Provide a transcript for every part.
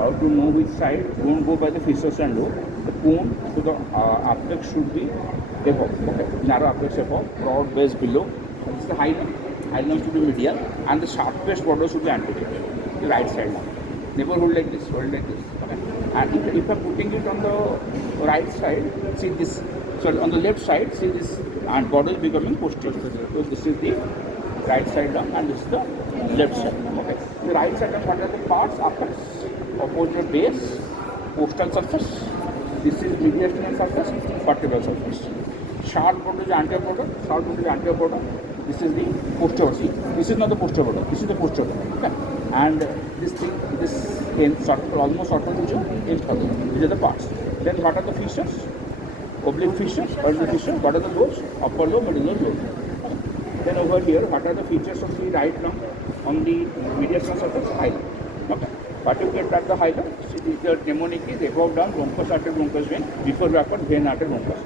how to know which side. Don't go by the fissures and low. The cone to the apex should be above. Okay, narrow apex above, broad base below. This is the hilum. Hilum should be medial, and the sharpest border should be anterior. The right side now. Never hold like this. Hold like this. Okay. And if I'm putting it on the right side, see this. Sorry, on the left side, see this, and border is becoming posterior. So this is the right side down, and this is the left side. Okay. The right side down, what are the parts? Apex, opposite base, postal surface. This is mediastinal surface, vertebral surface. Sharp border is anterior border. Sharp border is anterior border. This is the posterior. See, this is not the posterior border. This is the posterior border. Okay. And this thing, this almost orthogonal in third. These are the parts. Then what are the fissures? Oblique fissures, vertical fissures. What are the lows? Upper lobe, middle lobe, lower lobe. Then over here, what are the features of the right lung on the mediastinal surface? Hilum. Okay. What you get at the hilum? See, the mnemonic is above down, bronchus artery, bronchus vein, before backward, vein artery, bronchus.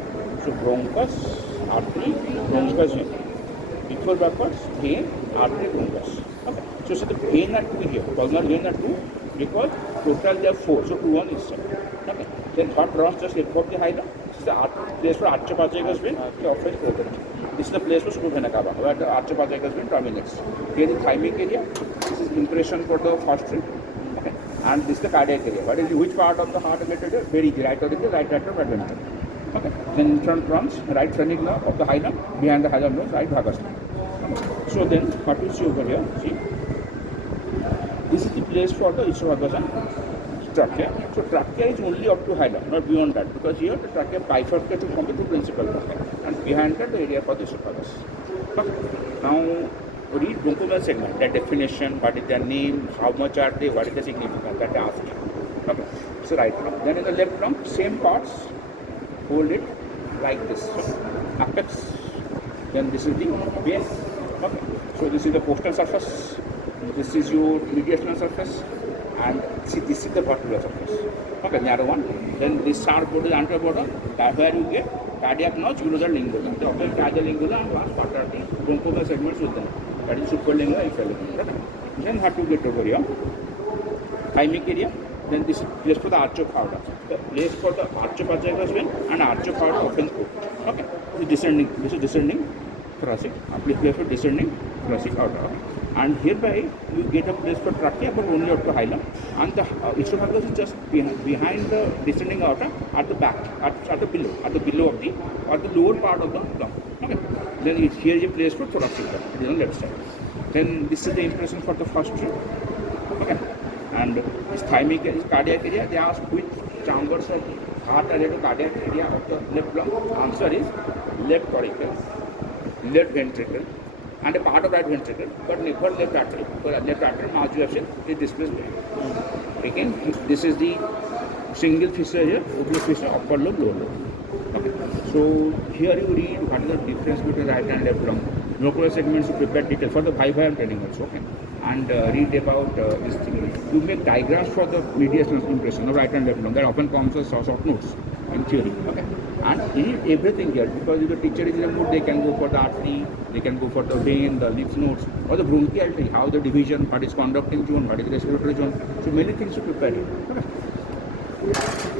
So bronchus, artery, bronchus vein. Before backwards, vein, artery, bronchus. Okay. So the vein are two here. Pulmonary vein are two because total there are four. So 2 on each side. Okay. Then what runs just above the hilum? This is the place for archipelagus vein. This is the place for screw vena cava, where the archipelagus vein terminates. Here is the thymic area. This is impression for the first rib. Okay. And this is the cardiac area. What is which part of the heart related here? Very easy. Right auricle, right atrium, right ventricle. Okay. Then in front comes right phrenic nerve of the hilum. Behind the hilum nose, right vagus nerve. Okay. So then, what you see over here? See, this is the place for the esophagus and trachea. So trachea is only up to hilum, not beyond that, because here the trachea bifurcates from the two principal trachea, and behind that the area for the esophagus. Okay. Now read bronchoveal segment, their definition, what is their name, how much are they, what is the significance, that I asked you. Okay. So right lung. Then in the left lung, same parts, hold it like this. So, apex. Then this is the base. Okay. So this is the postal surface. This is your mediastinal surface, and see, this is the vertebral surface. Okay, narrow one. Then this sharp border is anterior border. That's where you get cardiac notch, urosa lingula. The upper cardiac lingula and last part are the bronchoveal segments with them. That is supralingula, infralingula. Okay. Then have to get over here. Thymic area. Then this is place for the arch of aorta. The place for the arch of aorta vein and arch of aorta often put. Okay. This is descending thoracic. Place for descending thoracic aorta. Okay. And hereby you get a place for trachea, but only up to hilum, and the esophagus is just behind the descending aorta at the back, at the below of the or the lower part of the lung. Okay. Then here is a place for thoracic lung. It is on left side. Then this is the impression for the first rib. Okay. And this thymic area, cardiac area. They ask which chambers of heart are to cardiac area of the left lung. Answer is left auricle, left ventricle, and a part of right ventricle, but never left atrium. Because left atrium, as you have seen, is displaced. Again, this is the single fissure here, oblique fissure, upper lobe, lower lobe. Okay. So here you read what is the difference between right and left lung. Bronchoveal segments you prepare detail for the Viva training also. Okay. And read about this thing. You make diagrams for the mediastinal impression of right and left lung. That often comes as short notes in theory. Okay. And you need everything here, because if the teacher is in a mood, they can go for the artery, they can go for the vein, the lymph nodes, or the bronchial tree, how the division, what is conducting zone, what is the respiratory zone. So many things to prepare here. Okay.